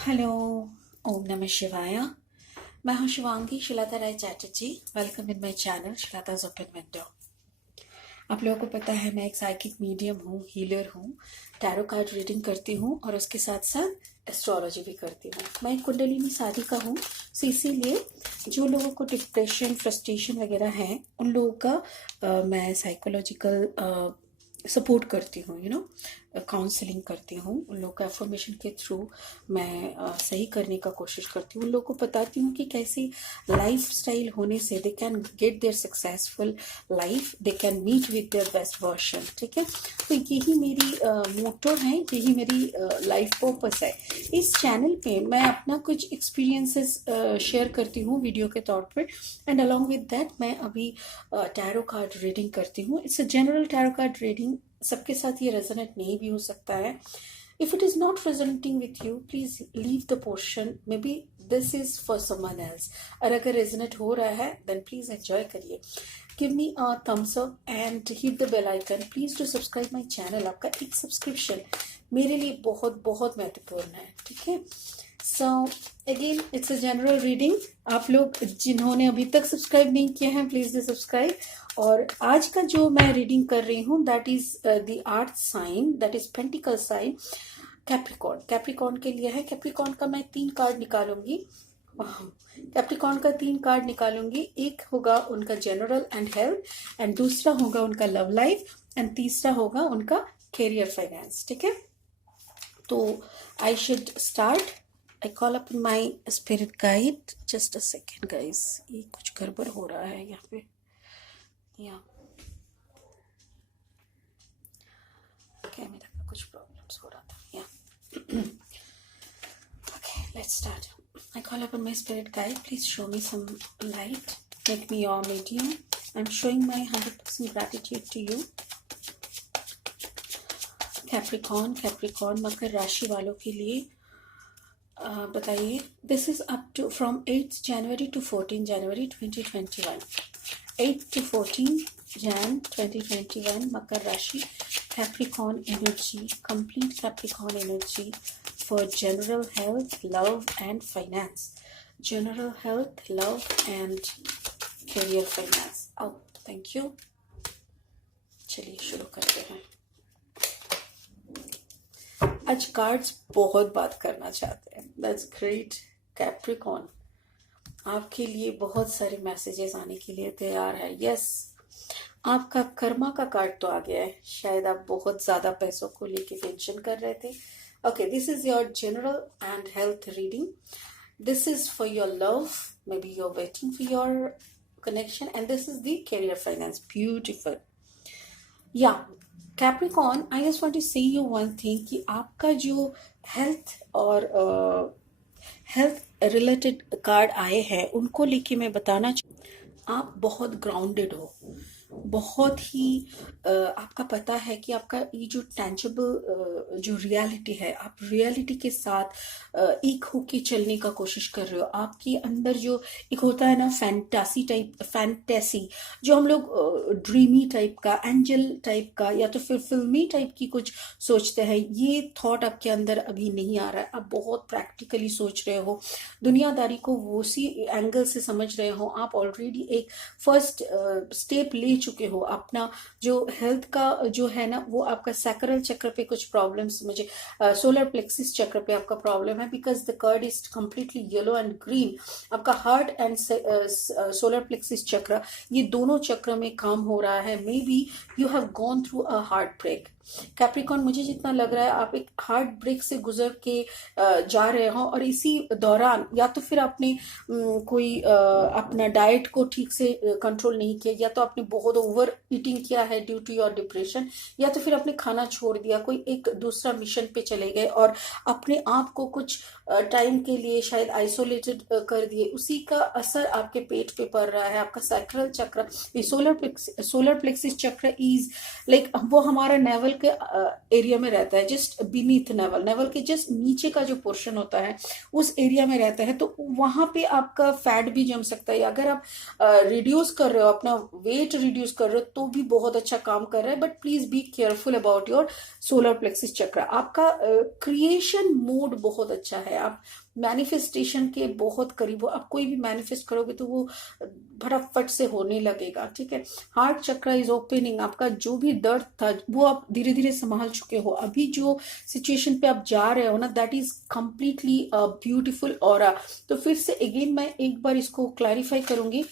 Hello. ओम नमः शिवाय। मैं हूँ Shivangi Shilata Rai Chatterjee. Welcome in my channel Shilata's open window. आप लोगों को पता है मैं एक साइकिक मीडियम हूँ, हीलर हूँ, टैरो कार्ड रीडिंग करती हूँ और उसके साथ साथ एस्ट्रोलॉजी भी करती हूँ। मैं एक कुंडलिनी साधिका हूँ, सो इसीलिए जो लोगों को डिप्रेशन फ्रस्ट्रेशन वगैरह है उन लोगों का मैं साइकोलॉजिकल सपोर्ट करती हूँ, काउंसलिंग करती हूँ। उन लोग का एफर्मेशन के थ्रू मैं सही करने का कोशिश करती हूँ। उन लोगों को बताती हूँ कि कैसे लाइफ स्टाइल होने से they can get their successful life, they can meet with their best version. ठीक है, तो यही मेरी मोटो है, यही मेरी लाइफ पर्पस है। इस चैनल पे मैं अपना कुछ एक्सपीरियंसेस शेयर करती हूँ वीडियो के तौर पर, एंड अलॉन्ग विद दैट मैं अभी टैरो कार्ड रीडिंग करती हूँ। It's a general tarot card reading, सबके साथ ये रेजोनेट नहीं भी हो सकता है। If it is not resonating with you, please leave the portion. Maybe this is for someone else. और अगर resonate हो रहा है, then please enjoy करिए. Give me a thumbs up and hit the bell icon. Please do subscribe my channel. आपका एक subscription मेरे लिए बहुत बहुत महत्वपूर्ण है। ठीक है, so again it's a general reading. आप लोग जिन्होंने अभी तक सब्सक्राइब नहीं किया है, प्लीज डू सब्सक्राइब। और आज का जो मैं रीडिंग कर रही हूँ that is the earth sign, that is pentacle sign, Capricorn. Capricorn के लिए है। कैप्रिकॉर्न का मैं 3 कार्ड निकालूंगी। कैप्रिकॉर्न का 3 कार्ड निकालूंगी। एक होगा उनका जनरल एंड हेल्थ, एंड दूसरा होगा उनका लव लाइफ, एंड तीसरा होगा उनका कैरियर फाइनेंस। ठीक है, तो I should start. I call up my spirit guide. Just a second guys, ये कुछ गड़बड़ हो रहा है यहाँ पे। या कैमरा का कुछ प्रॉब्लम्स हो रहा था। या okay, let's start. I call upon my spirit guide. Please show me some light. Make me your medium. I'm showing my 100% gratitude to you. Capricorn मकर राशि वालों के लिए बताइए। This is up to from 8 January to 14 January 2021। 8 to 14 Jan 2021, मकर राशि, Capricorn energy, complete Capricorn energy for general health, love and finance. General health, love and career finance. Oh, thank you. चलिए शुरू करते हैं। आज कार्ड्स बहुत बात करना चाहते हैं। That's great. कैप्रिकॉर्न, आपके लिए बहुत सारे मैसेजेस आने के लिए तैयार है। यस, आपका कर्मा का कार्ड तो आ गया है। शायद आप बहुत ज्यादा पैसों को लेके टेंशन कर रहे थे। Okay, this is your general and health reading. This is for your love. Maybe you're waiting for your connection. And this is the career finance. Beautiful. Yeah. Capricorn, I just want to say you one thing कि आपका जो health और health related card आए हैं उनको लेके मैं बताना आप बहुत ग्राउंडेड हो। बहुत ही आपका पता है कि आपका ये जो टैंजिबल जो रियलिटी है, आप रियलिटी के साथ एक होके चलने का कोशिश कर रहे हो। आपके अंदर जो एक होता है ना फैंटेसी, जो हम लोग ड्रीमी टाइप का, एंजल टाइप का, या तो फिर फिल्मी टाइप की कुछ सोचते हैं, ये थॉट आपके अंदर अभी नहीं आ रहा है। आप बहुत प्रैक्टिकली सोच रहे हो, दुनियादारी को वो सी एंगल से समझ रहे हो। आप ऑलरेडी एक फर्स्ट स्टेप ले चुके हो। अपना जो हेल्थ का जो है ना, वो आपका सैक्रल चक्र पे कुछ प्रॉब्लम्स, मुझे सोलर प्लेक्सिस चक्र पे आपका प्रॉब्लम है, because the card is completely yellow and green. आपका heart and solar plexus chakra, ये दोनों चक्र में काम हो रहा है। May be you have gone through a heart break. Capricorn, मुझे जितना लग रहा है आप एक हार्ट ब्रेक से गुजर के जा रहे हो, और इसी दौरान या तो फिर आपने कोई अपना डाइट को ठीक से कंट्रोल नहीं किया, या तो आपने बहुत ओवर ईटिंग किया है ड्यू टू योर डिप्रेशन, या तो फिर आपने खाना छोड़ दिया, कोई एक दूसरा मिशन पे चले गए और अपने आप को कुछ टाइम के लिए शायद आइसोलेटेड कर दिए। उसी का असर आपके पेट पे पड़ रहा है। आपका सैक्रल चक्र, सोलर प्लेक्सिस चक्र इज लाइक वो हमारा नेवल के एरिया में रहता है, जस्ट बीनीथ नेवल, नेवल के जस्ट नीचे का जो पोर्शन होता है उस एरिया में रहता है। तो वहां पे आपका फैट भी जम सकता है। अगर आप रिड्यूस कर रहे हो, अपना वेट रिड्यूस प्रोड्यूस कर रहे हो तो भी बहुत अच्छा काम कर रहा है, but please be careful about your solar plexus चक्र। आपका क्रिएशन मोड बहुत अच्छा है, आप मैनिफेस्टेशन के बहुत करीब हो। आप कोई भी मैनिफेस्ट करोगे तो वो फटाफट से होने लगेगा, ठीक है। हार्ट चक्र इज ओपनिंग, आपका जो भी दर्द था वो आप धीरे धीरे संभाल चुके हो। अभी जो सिचुएशन पे आप जा रहे हो ना, that is completely beautiful aura. तो फिर से अगेन मैं एक बार इसको क्लैरिफाई करूंगी।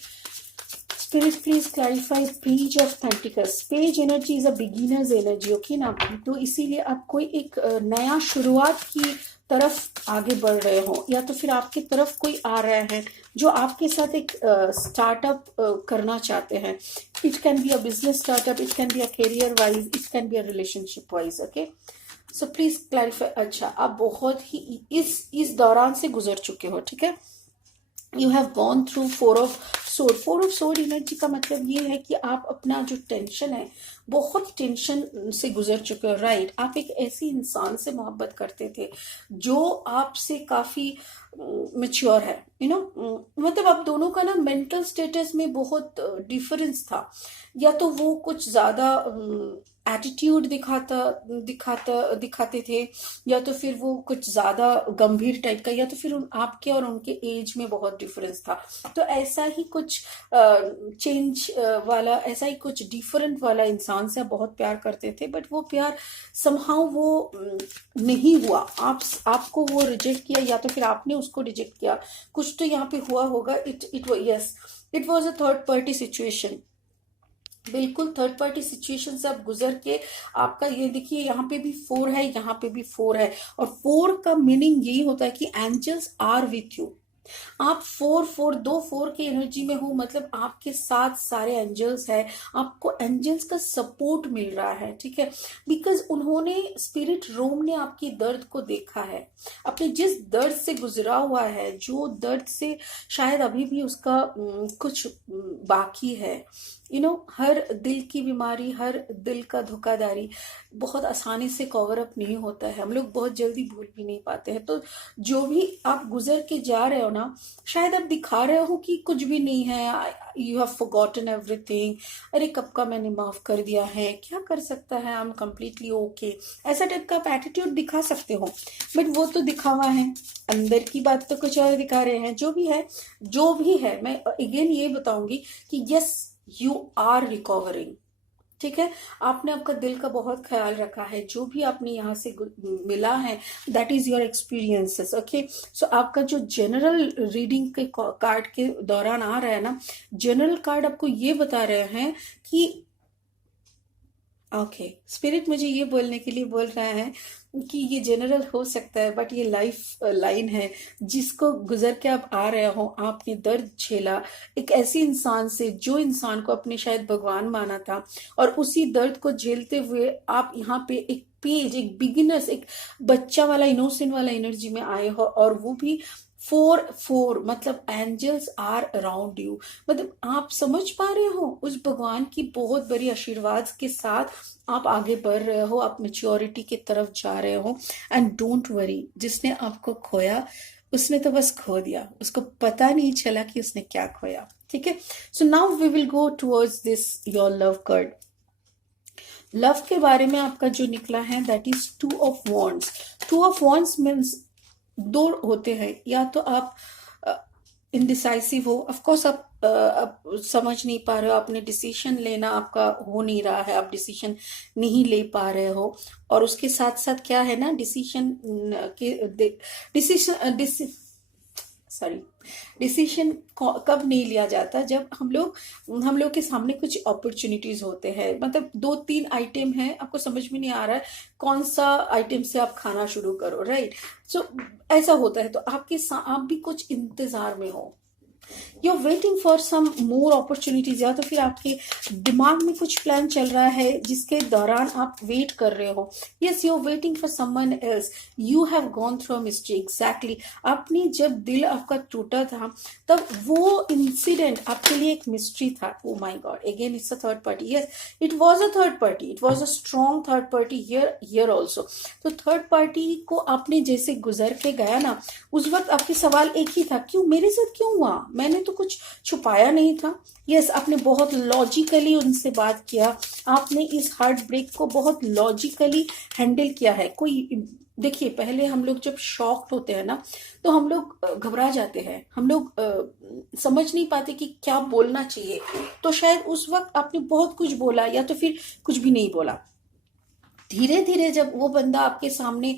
Spirit please clarify page of pentacles. Page energy is a beginners energy, okay ना। तो इसीलिए आप कोई एक नया शुरुआत की तरफ आगे बढ़ रहे हो, या तो फिर आपकी तरफ कोई आ रहा है जो आपके साथ एक स्टार्टअप करना चाहते हैं। It can be a business startup, it can be a career wise, it can be a relationship wise, okay. So please clarify. अच्छा, आप बहुत ही इस दौरान से गुजर चुके हो, ठीक है। You have gone through 4 of sword. 4 of sword energy का मतलब ये है कि आप अपना जो टेंशन है, बहुत टेंशन से गुजर चुके हो, राइट। आप एक ऐसी इंसान से मोहब्बत करते थे जो आपसे काफी मेच्योर है, यू नो। मतलब आप दोनों का ना मेंटल स्टेटस में बहुत डिफरेंस था। या तो वो कुछ ज्यादा एटीट्यूड दिखाते थे, या तो फिर वो कुछ ज्यादा गंभीर टाइप का, या तो फिर आपके और उनके एज में बहुत डिफरेंस था। तो ऐसा ही कुछ चेंज वाला, ऐसा ही कुछ डिफरेंट वाला इंसान से आप बहुत प्यार करते थे, बट वो प्यार समहाउ वो नहीं हुआ। आपको वो रिजेक्ट किया, या तो फिर आपने उसको रिजेक्ट किया। कुछ तो यहाँ पे हुआ होगा। It was a third party situation. बिल्कुल थर्ड पार्टी सिचुएशन से आप गुजर के, आपका ये देखिए यहाँ पे भी 4 है, यहाँ पे भी 4 है। और 4 का मीनिंग यही होता है कि एंजल्स आर विथ यू। आप 4 के एनर्जी में हो, मतलब आपके साथ सारे एंजल्स है। आपको एंजल्स का सपोर्ट मिल रहा है, ठीक है। बिकॉज उन्होंने, स्पिरिट रोम ने आपकी दर्द को देखा है, अपने जिस दर्द से गुजरा हुआ है, जो दर्द से शायद अभी भी उसका कुछ बाकी है, यू नो। हर दिल की बीमारी, हर दिल का धोखाधड़ी बहुत आसानी से कवर अप नहीं होता है, हम लोग बहुत जल्दी भूल भी नहीं पाते हैं। तो जो भी आप गुजर के जा रहे हो ना, शायद आप दिखा रहे हो कि कुछ भी नहीं है, यू हैव फॉरगॉटन एवरीथिंग, अरे कब का मैंने माफ कर दिया है, क्या कर सकता है, आई एम कम्प्लीटली ओके, ऐसा टाइप का आप एटीट्यूड दिखा सकते हो। बट वो तो दिखावा है, अंदर की बात तो कुछ और दिखा रहे हैं। जो भी है मैं अगेन ये बताऊंगी कि यस, यू आर रिकवरिंग, ठीक है। आपने आपका दिल का बहुत ख्याल रखा है, जो भी आपने यहाँ से मिला है, that is your experiences, okay. So आपका जो जनरल रीडिंग के कार्ड के दौरान आ रहा है ना, जनरल कार्ड आपको ये बता रहे हैं कि ओके, स्पिरिट मुझे ये बोलने के लिए बोल रहा है कि ये जनरल हो सकता है, बट ये लाइफ लाइन है जिसको गुजर के आप आ रहे हो। आपने दर्द झेला एक ऐसी इंसान से, जो इंसान को अपने शायद भगवान माना था, और उसी दर्द को झेलते हुए आप यहाँ पे एक पेज, एक बिगिनर्स, एक बच्चा वाला, इनोसेंट वाला एनर्जी में आए हो। और वो भी 4 मतलब एंजल्स आर अराउंड यू। मतलब आप समझ पा रहे हो, उस भगवान की बहुत बड़ी आशीर्वाद के साथ आप आगे बढ़ रहे हो, आप मेच्योरिटी की तरफ जा रहे हो। एंड डोंट वरी, जिसने आपको खोया उसने तो बस खो दिया, उसको पता नहीं चला कि उसने क्या खोया, ठीक है। So now we will go towards this your love card. Love के बारे में आपका जो निकला है, that is 2 of wands. 2 of wands means 2 होते हैं, या तो आप इनडिसाइसिव हो, ऑफ कोर्स आप समझ नहीं पा रहे हो, आपने डिसीजन लेना आपका हो नहीं रहा है, आप डिसीजन नहीं ले पा रहे हो। और उसके साथ साथ क्या है ना, डिसीजन कब नहीं लिया जाता, जब हम लोग के सामने कुछ अपॉर्चुनिटीज होते हैं। मतलब 2-3 आइटम है, आपको समझ में नहीं आ रहा है कौन सा आइटम से आप खाना शुरू करो, राइट। सो ऐसा होता है, तो आप भी कुछ इंतजार में हो, you are waiting for some more opportunities, या तो फिर आपके दिमाग में कुछ प्लान चल रहा है जिसके दौरान आप वेट कर रहे हो। Yes, you are waiting for someone else, you have gone through a mistake, exactly. आपने जब दिल आपका टूटा था, तब वो इंसिडेंट आपके लिए एक मिस्ट्री था। Oh my God, again it's a third party. Yes, it was a third party, it was a strong third party here also. तो थर्ड पार्टी को आपने जैसे गुजर के गया ना, उस वक्त आपके सवाल एक ही था, क्यों मेरे साथ क्यों हुआ, मैंने तो कुछ छुपाया नहीं था। यस, आपने बहुत लॉजिकली उनसे बात किया, आपने इस हार्ट ब्रेक को बहुत लॉजिकली हैंडल किया है। कोई देखिए, पहले हम लोग जब शॉक्ड होते हैं ना, तो हम लोग घबरा जाते हैं, हम लोग समझ नहीं पाते कि क्या बोलना चाहिए। तो शायद उस वक्त आपने बहुत कुछ बोला या तो फिर कुछ भी नहीं बोला। धीरे धीरे जब वो बंदा आपके सामने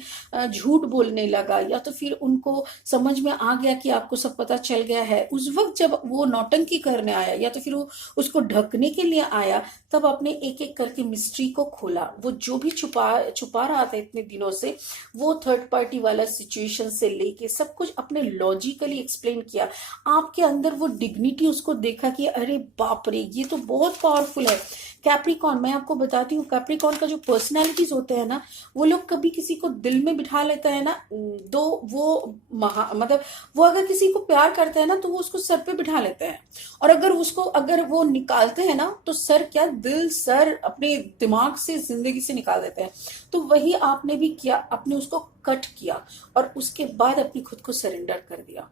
झूठ बोलने लगा या तो फिर उनको समझ में आ गया कि आपको सब पता चल गया है, उस वक्त जब वो नौटंकी करने आया या तो फिर वो उसको ढकने के लिए आया, तब आपने एक एक करके मिस्ट्री को खोला। वो जो भी छुपा छुपा रहा था इतने दिनों से, वो थर्ड पार्टी वाला सिचुएशन से लेके सब कुछ अपने लॉजिकली एक्सप्लेन किया। आपके अंदर वो डिग्निटी उसको देखा कि अरे बाप रे, ये तो बहुत पावरफुल है। कैप्रिकॉन, मैं आपको बताती हूँ, कैप्रिकॉन का जो पर्सनालिटीज होते हैं ना, वो लोग कभी किसी को दिल में बिठा लेता है ना, तो वो मतलब वो अगर किसी को प्यार करता है ना, तो वो उसको सर पे बिठा लेते हैं। और अगर वो निकालते हैं ना, तो सर क्या, दिल सर अपने दिमाग से, जिंदगी से निकाल देते हैं। तो वही आपने भी किया, आपने उसको कट किया और उसके बाद अपनी खुद को सरेंडर कर दिया,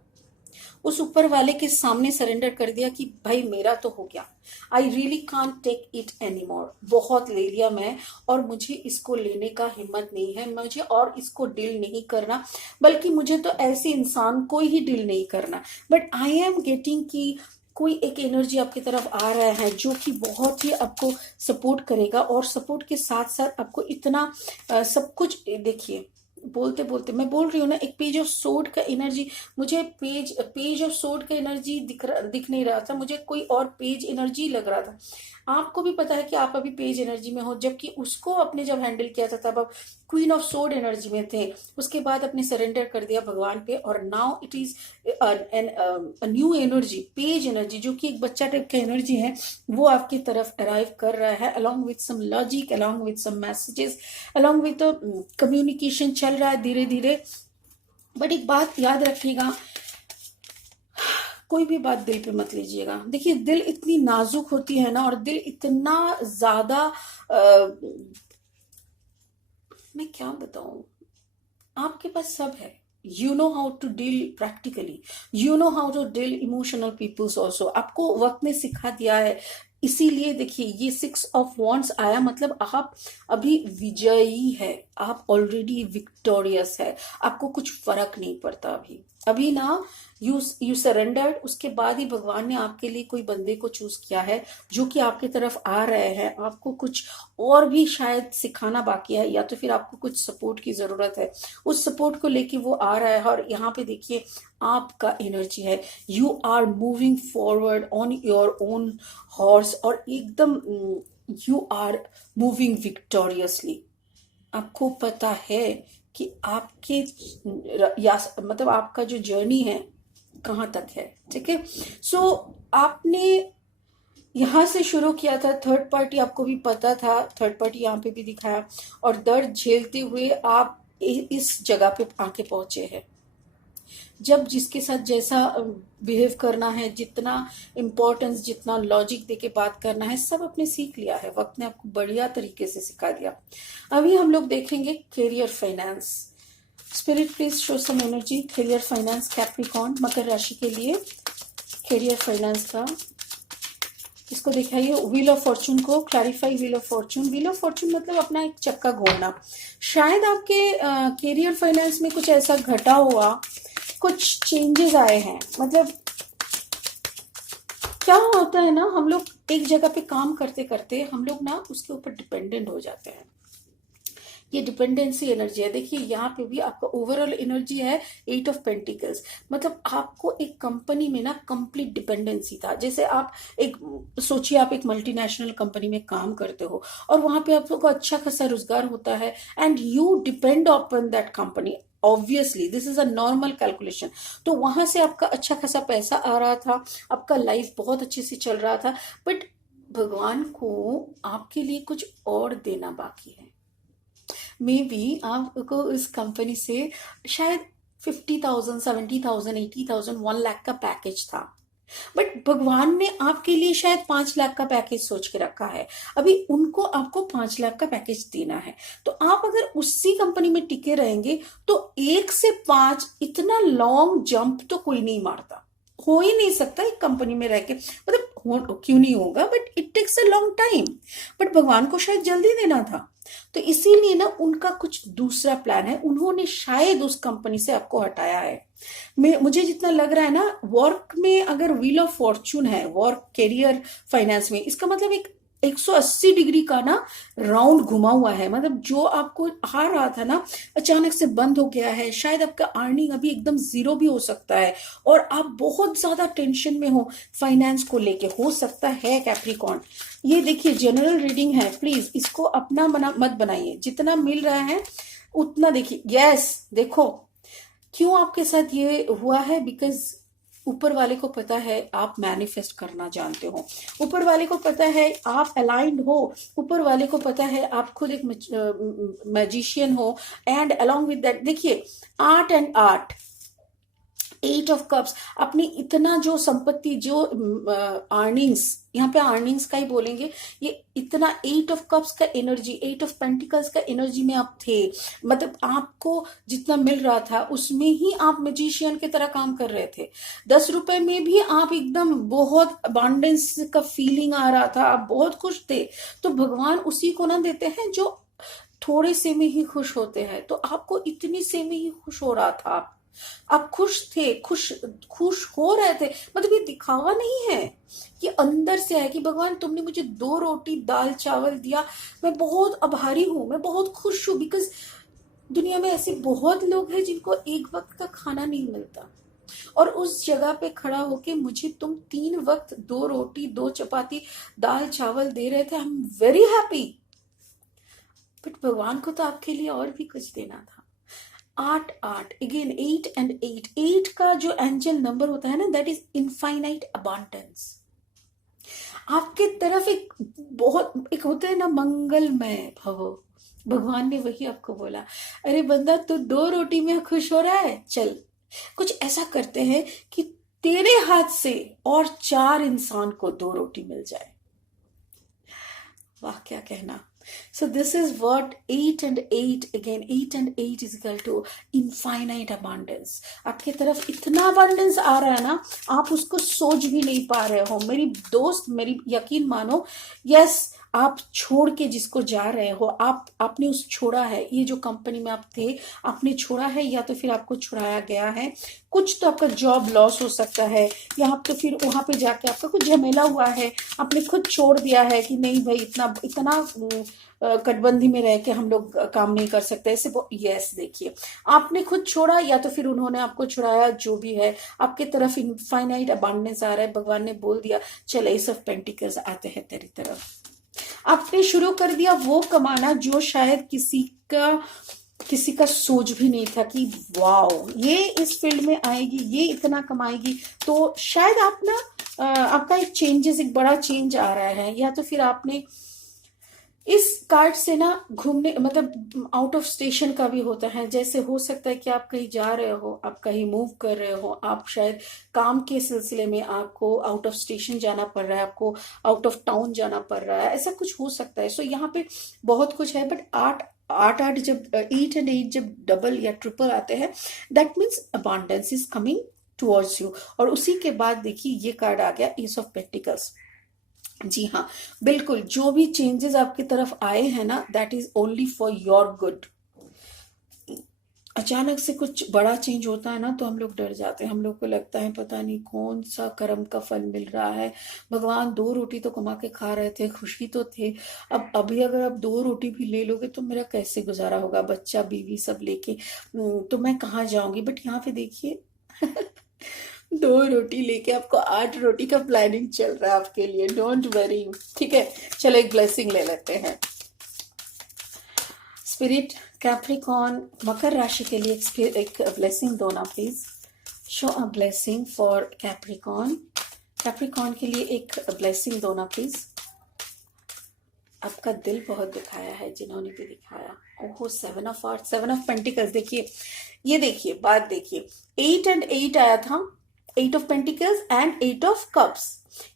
उस ऊपर वाले के सामने सरेंडर कर दिया कि भाई मेरा तो हो गया, I really can't take it any more, बहुत ले लिया मैं, और मुझे इसको लेने का हिम्मत नहीं है, मुझे और इसको डील नहीं करना, बल्कि मुझे तो ऐसे इंसान को ही डील नहीं करना। बट आई एम गेटिंग कि कोई एक एनर्जी आपकी तरफ आ रहा है जो कि बहुत ही आपको सपोर्ट करेगा, और सपोर्ट के साथ साथ आपको इतना सब कुछ, देखिए बोलते बोलते मैं बोल रही हूँ ना, एक पेज ऑफ सोर्ड का एनर्जी, मुझे पेज ऑफ सोर्ड का एनर्जी दिख नहीं रहा था, मुझे कोई और पेज एनर्जी लग रहा था। आपको भी पता है कि आप अभी पेज एनर्जी में हो, जबकि उसको आपने जब हैंडल किया था तब आप क्वीन ऑफ सोर्ड एनर्जी में थे। उसके बाद आपने सरेंडर कर दिया भगवान पे, और now it is new energy, page energy, जो कि एक बच्चा टाइप का एनर्जी है, वो आपकी तरफ अराइव कर रहा है, along with some logic, along with some messages, along with communication चल रहा है धीरे धीरे। बट एक बात याद रखिएगा, कोई भी बात दिल पे मत लीजिएगा। देखिए, दिल इतनी नाजुक होती है ना, और दिल इतना ज्यादा मैं क्या बताऊं, आपके पास सब है, you know how to deal practically, you know how to deal emotional peoples also, आपको वक्त ने सिखा दिया है। इसीलिए देखिए, ये 6 ऑफ वॉन्ड्स आया, मतलब आप अभी विजयी है, आप ऑलरेडी विक्टोरियस है, आपको कुछ फर्क नहीं पड़ता अभी। अभी ना यू सरेंडर्ड, उसके बाद ही भगवान ने आपके लिए कोई बंदे को चूज किया है जो कि आपकी तरफ आ रहे हैं। आपको कुछ और भी शायद सिखाना बाकी है, या तो फिर आपको कुछ सपोर्ट की जरूरत है, उस सपोर्ट को लेके वो आ रहा है। और यहाँ पे देखिए, आपका एनर्जी है, you are moving forward on your own horse, और एकदम यू आर मूविंग विक्टोरियसली। आपको पता है कि आपके मतलब आपका जो जर्नी है कहाँ तक है, ठीक है। सो आपने यहाँ से शुरू किया था, थर्ड पार्टी आपको भी पता था, थर्ड पार्टी यहाँ पे भी दिखाया, और दर्द झेलते हुए आप इस जगह पे आके पहुंचे हैं। जब जिसके साथ जैसा बिहेव करना है, जितना इम्पोर्टेंस, जितना लॉजिक देके बात करना है, सब आपने सीख लिया है, वक्त ने आपको बढ़िया तरीके से सिखा दिया। अभी हम लोग देखेंगे career finance. Spirit please show some energy, career finance Capricorn, मकर राशि के लिए करियर फाइनेंस का। इसको दिखाइए, व्हील ऑफ फॉर्चून को clarify. Wheel of fortune, wheel of fortune मतलब अपना एक चक्का घूमना। शायद आपके करियर फाइनेंस में कुछ ऐसा घटा हुआ, कुछ चेंजेस आए हैं। मतलब क्या होता है ना, हम लोग एक जगह पे काम करते करते हम लोग ना उसके ऊपर डिपेंडेंट हो जाते हैं, ये डिपेंडेंसी एनर्जी है। देखिए, यहाँ पे भी आपका ओवरऑल एनर्जी है 8 ऑफ पेंटिकल्स, मतलब आपको एक कंपनी में ना कंप्लीट डिपेंडेंसी था। जैसे आप एक सोचिए, आप एक मल्टीनेशनल कंपनी में काम करते हो, और वहां पे आप लोग को अच्छा खासा रोजगार होता है, and you depend upon that company. Obviously this is a normal calculation. तो वहां से आपका अच्छा खासा पैसा आ रहा था, आपका लाइफ बहुत अच्छे से चल रहा था, बट भगवान को आपके लिए कुछ और देना बाकी है। मे बी आपको इस कंपनी से शायद 50,000, 70,000, 80,000, 1 लाख का पैकेज था, बट भगवान ने आपके लिए शायद 5 लाख का पैकेज सोच के रखा है। अभी उनको आपको 5 लाख का पैकेज देना है, तो आप अगर उसी कंपनी में टिके रहेंगे तो 1 से 5 इतना लॉन्ग जंप तो कोई नहीं मारता। हो ही नहीं सकता एक कंपनी में रह के, मतलब क्यों नहीं होगा, but it takes a long time. But भगवान को शायद जल्दी देना था, तो इसीलिए ना उनका कुछ दूसरा प्लान है, उन्होंने शायद उस कंपनी से आपको हटाया है। मुझे जितना लग रहा है ना, वर्क में अगर व्हील ऑफ फॉर्चून है, वर्क करियर फाइनेंस में, इसका मतलब एक 180 डिग्री का ना राउंड घुमा हुआ है। मतलब जो आपको आ रहा था ना, अचानक से बंद हो गया है। शायद आपका अर्निंग अभी एकदम जीरो भी हो सकता है, और आप बहुत ज्यादा टेंशन में हो फाइनेंस को लेके, हो सकता है कैप्रिकॉर्न। ये देखिए जनरल रीडिंग है, प्लीज इसको अपना मत बनाइए, जितना मिल रहा है उतना देखिए। यस, देखो क्यों आपके साथ ये हुआ है, बिकॉज ऊपर वाले को पता है आप मैनिफेस्ट करना जानते हो, ऊपर वाले को पता है आप अलाइंड हो, ऊपर वाले को पता है आप खुद एक मैजिशियन हो। एंड अलोंग विद दैट देखिए, art and art, 8 of cups, अपनी इतना जो संपत्ति, जो अर्निंग्स, यहाँ पे अर्निंग्स का ही बोलेंगे, ये इतना 8 ऑफ कप्स का एनर्जी, 8 ऑफ पेंटिकल्स का एनर्जी में आप थे। मतलब आपको जितना मिल रहा था उसमें ही आप मैजिशियन की तरह काम कर रहे थे। 10 रुपए में भी आप एकदम बहुत अबांडेंस का फीलिंग आ रहा था, आप बहुत खुश थे। तो भगवान उसी को ना देते हैं जो थोड़े से में ही खुश होते हैं। तो आपको इतनी से में ही खुश हो रहा था, आप खुश थे, खुश खुश हो रहे थे। मतलब ये दिखावा नहीं है, ये अंदर से है कि भगवान तुमने मुझे 2 रोटी दाल चावल दिया, मैं बहुत आभारी हूं, मैं बहुत खुश हूं। बिकॉज दुनिया में ऐसे बहुत लोग हैं जिनको एक वक्त का खाना नहीं मिलता, और उस जगह पे खड़ा होके मुझे तुम 3 वक्त 2 रोटी 2 चपाती दाल चावल दे रहे थे। I am very happy. But भगवान को तो आपके लिए और भी कुछ देना था। 8 8 अगेन 8 एंड 8, 8 का जो एंजल नंबर होता है ना, दैट इज इनफाइनाइट अबांडेंस। आपके तरफ एक बहुत एक होता है ना, मंगलमय भवो, भगवान ने वही आपको बोला, अरे बंदा तू 2 रोटी में खुश हो रहा है, चल कुछ ऐसा करते हैं कि तेरे हाथ से और 4 इंसान को 2 रोटी मिल जाए। वाह क्या कहना। So this is what 8 and 8, again 8 and 8 is equal to infinite abundance. आपकी तरफ इतना abundance आ रहा है ना, आप उसको सोच भी नहीं पा रहे हो। मेरी दोस्त, मेरी यकीन मानो, यस आप छोड़ के जिसको जा रहे हो, आपने उस छोड़ा है, ये जो कंपनी में आप थे आपने छोड़ा है, या तो फिर आपको छुड़ाया गया है। कुछ तो आपका जॉब लॉस हो सकता है, या तो फिर वहां पे जाके आपका कुछ झमेला हुआ है, आपने खुद छोड़ दिया है कि नहीं भाई इतना इतना कटबंदी में रह के हम लोग काम नहीं कर सकते ऐसे। यस देखिए, आपने खुद छोड़ा या तो फिर उन्होंने आपको छुड़ाया, जो भी है आपके तरफ इनफाइनाइट अबांडेंस आ रहा है। भगवान ने बोल दिया चल एस ऑफ पेंटिकल्स आते हैं तेरी तरफ। आपने शुरू कर दिया वो कमाना जो शायद किसी का सोच भी नहीं था कि वाओ ये इस फील्ड में आएगी, ये इतना कमाएगी। तो शायद आप ना आपका एक चेंजेस, एक बड़ा चेंज आ रहा है, या तो फिर आपने इस कार्ड से ना घूमने, मतलब आउट ऑफ स्टेशन का भी होता है। जैसे हो सकता है कि आप कहीं जा रहे हो, आप कहीं मूव कर रहे हो, आप शायद काम के सिलसिले में आपको आउट ऑफ स्टेशन जाना पड़ रहा है, आपको आउट ऑफ टाउन जाना पड़ रहा है, ऐसा कुछ हो सकता है। सो यहाँ पे बहुत कुछ है। बट 8 जब 8 एंड 8 जब डबल या ट्रिपल आते हैं, that means abundance is coming towards you. और उसी के बाद देखिए ये कार्ड आ गया एस ऑफ पेंटिकल्स। जी हाँ, बिल्कुल जो भी चेंजेस आपकी तरफ आए हैं ना, that is only for your good. अचानक से कुछ बड़ा चेंज होता है ना तो हम लोग डर जाते हैं, हम लोग को लगता है पता नहीं कौन सा कर्म का फल मिल रहा है। भगवान 2 रोटी तो कमा के खा रहे थे, खुशी तो थे। अब अभी अगर आप 2 रोटी भी ले लोगे तो मेरा कैसे गुजारा होगा, बच्चा बीवी सब लेके, तो मैं कहाँ जाऊंगी। बट यहाँ पे देखिए 2 रोटी लेके आपको 8 रोटी का प्लानिंग चल रहा है आपके लिए। डोंट वरी, ठीक है। चलो एक ब्लेसिंग ले लेते हैं। स्पिरिट कैप्रिकॉर्न मकर राशि के लिए एक ब्लेसिंग दो ना please. Show a blessing for Capricorn. Capricorn के लिए एक ब्लेसिंग दो ना प्लीज। आपका दिल बहुत दिखाया है जिन्होंने भी दिखाया। ओहो 7 ऑफ हार्ट्स, 7 ऑफ पेंटिकल्स। देखिए ये देखिए बात देखिए, 8 एंड 8 आया था, 8 of pentacles and 8 of cups.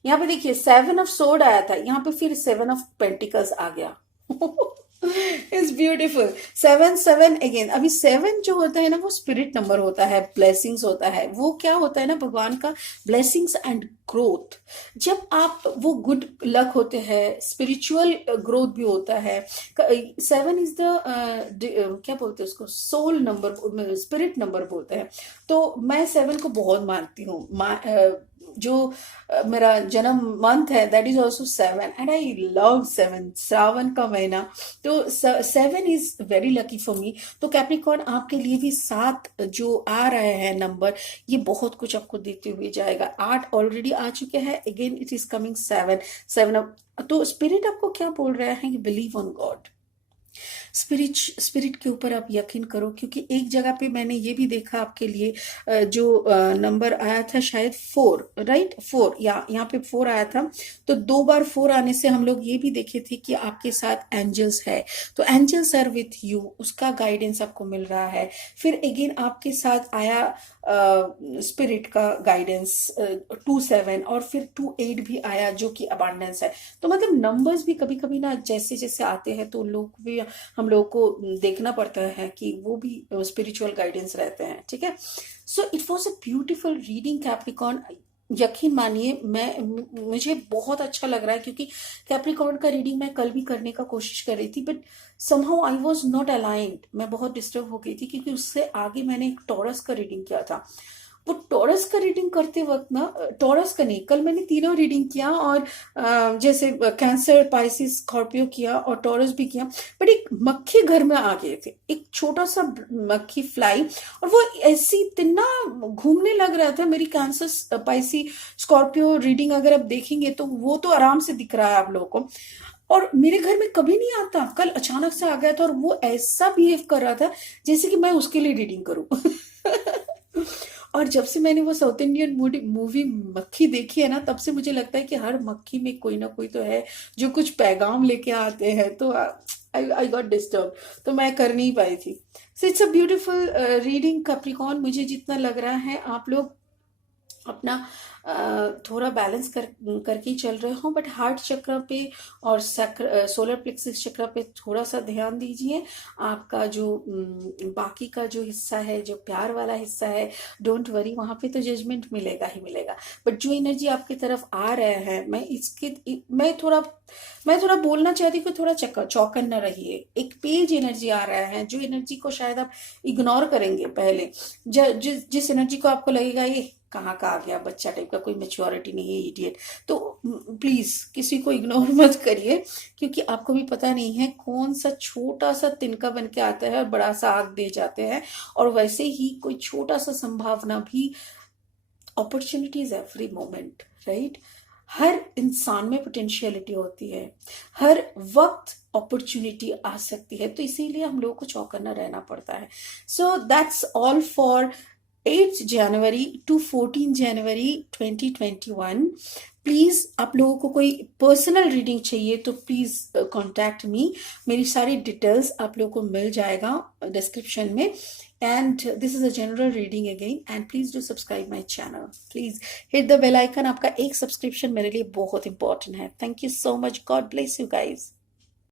यहाँ पे देखिए 7 ऑफ सोर्ड आया था, यहाँ पे फिर 7 ऑफ पेंटिकल्स आ गया। It's beautiful. 7 7 अगेन, अभी 7 जो होता है ना वो स्पिरिट नंबर होता है, ब्लेसिंग्स होता है, वो क्या होता है ना भगवान का ब्लेसिंग्स एंड ग्रोथ। जब आप वो गुड लक होते हैं, स्पिरिचुअल ग्रोथ भी होता है। 7 इज द क्या बोलते हैं उसको, सोल नंबर, स्पिरिट नंबर बोलते हैं। तो मैं 7 को बहुत मानती हूँ। जो मेरा जन्म मंथ है that is also 7 and I love 7, Shravan का महीना। तो 7 is very lucky for me. तो कैप्रिकॉर्न आपके लिए भी 7 जो आ रहे हैं नंबर, ये बहुत कुछ आपको देते हुए जाएगा। 8 ऑलरेडी आ चुके हैं, अगेन इट इज कमिंग 7 7। तो स्पिरिट आपको क्या बोल रहा है, बिलीव ऑन गॉड। स्पिरिट के ऊपर आप यकीन करो, क्योंकि एक जगह पे मैंने ये भी देखा आपके लिए जो नंबर आया था शायद 4, राइट, 4, या यहाँ पे 4 आया था। तो 2 बार 4 आने से हम लोग ये भी देखे थे कि आपके साथ एंजल्स है। तो एंजल्स आर विथ यू, उसका गाइडेंस आपको मिल रहा है। फिर अगेन आपके साथ आया स्पिरिट का गाइडेंस 2 7, और फिर 2 8 भी आया जो कि अबांडेंस है। तो मतलब नंबर्स भी कभी कभी ना जैसे जैसे आते हैं तो लोग भी, हम लोग को देखना पड़ता है कि वो भी स्पिरिचुअल गाइडेंस रहते हैं, ठीक है। So it was a beautiful reading Capricorn. यकीन मानिए मुझे बहुत अच्छा लग रहा है, क्योंकि कैप्रिकॉर्न का रीडिंग मैं कल भी करने का कोशिश कर रही थी, but somehow I was not aligned. मैं बहुत डिस्टर्ब हो गई थी, क्योंकि उससे आगे मैंने एक टॉरस का रीडिंग किया था। वो टॉरस का रीडिंग करते वक्त ना, टॉरस का नहीं, कल मैंने तीनों रीडिंग किया, और जैसे कैंसर, पाइसिस, स्कॉर्पियो किया और टॉरस भी किया। बट एक मक्खी घर में आ गए थे, एक छोटा सा मक्खी फ्लाई, और वो ऐसी इतना घूमने लग रहा था। मेरी कैंसर, पाइसी, स्कॉर्पियो रीडिंग अगर आप देखेंगे तो वो तो आराम से दिख रहा है आप लोगों को, और मेरे घर में कभी नहीं आता, कल अचानक से आ गया था, और वो ऐसा बिहेव कर रहा था जैसे कि मैं उसके लिए रीडिंग करूं। और जब से मैंने वो साउथ इंडियन मूवी मक्खी देखी है ना, तब से मुझे लगता है कि हर मक्खी में कोई ना कोई तो है जो कुछ पैगाम लेके आते हैं। तो आई गॉट डिस्टर्ब, तो मैं कर नहीं पाई थी। So it's a beautiful reading Capricorn. मुझे जितना लग रहा है आप लोग अपना थोड़ा बैलेंस करके ही चल रहे हो, बट हार्ट चक्र पे और सोलर प्लेक्सिस चक्र पे थोड़ा सा ध्यान दीजिए। आपका जो बाकी का जो हिस्सा है, जो प्यार वाला हिस्सा है, डोंट वरी, वहां पे तो जजमेंट मिलेगा ही मिलेगा। बट जो एनर्जी आपकी तरफ आ रहे हैं, मैं थोड़ा बोलना चाहती हूँ कि थोड़ा चौकन न रहिए। एक पेज एनर्जी आ रहा है, जो एनर्जी को शायद आप इग्नोर करेंगे पहले, जिस एनर्जी को आपको लगेगा ये कहाँ का आ गया, बच्चा टाइप का, कोई मेच्योरिटी नहीं है, इडियट, तो प्लीज किसी को इग्नोर मत करिए, क्योंकि आपको भी पता नहीं है कौन सा छोटा सा तिनका बन के आता है, बड़ा सा आग दे जाते हैं। और वैसे ही कोई छोटा सा संभावना भी, अपॉर्चुनिटीज एवरी मोमेंट, राइट। हर इंसान में पोटेंशियलिटी होती है, हर वक्त अपॉर्चुनिटी आ सकती है, तो इसीलिए हम लोगों को चौकन्ना रहना पड़ता है। So that's all for 8 January to 14 January 2021। Please आप लोगों को कोई पर्सनल रीडिंग चाहिए तो प्लीज कॉन्टैक्ट मी। मेरी सारी डिटेल्स आप लोगों को मिल जाएगा डिस्क्रिप्शन में। And this is a general reading again, and please do subscribe my channel, please hit the bell icon. आपका एक सब्सक्रिप्शन मेरे लिए बहुत इंपॉर्टेंट है। Thank you so much, god bless you guys.